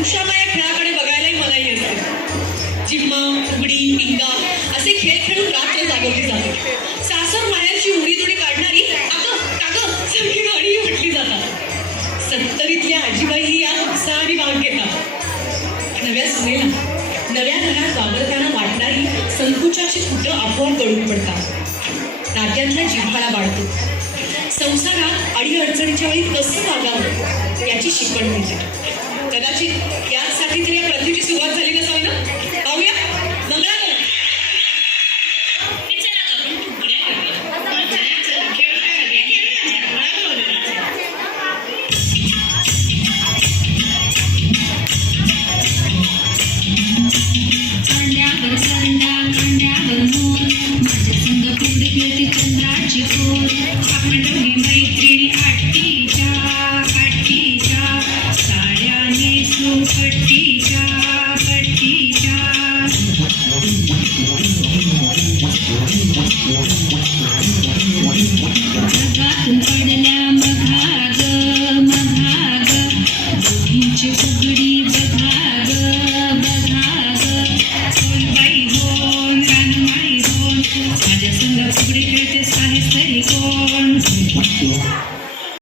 उषाबाई खेळाकडे बघायलाही मलाही असते. जिम्मा, फुगडी, पिंगा असे खेळ खेळून रात्र जागवली जाते. सासर माहेरची उडीदुडी काढणारी अगं टागं सारखी गाणी म्हटली जातात. 70ल्या आजीबाई या उत्साहाने भाग घेतात. नव्या सुनेला नव्या घरात वावरताना वाटणारी संकुचाची फुटं आपोआप गळून पडतात. नात्यातला जिव्हाळा वाढतो. संसारात अडीअडचणीच्या वेळी कसं वागावं याची शिकवण मिळते. कदाचित याचसाठी तरी या प्रथेची सुरुवात झाली नसावी ना. पाहूया मंगळा चंद्राची कोर आपण दोघी मैत्रिणी आट्टीच्या साड्या नेसू पट्टीच्या पट्टीच्या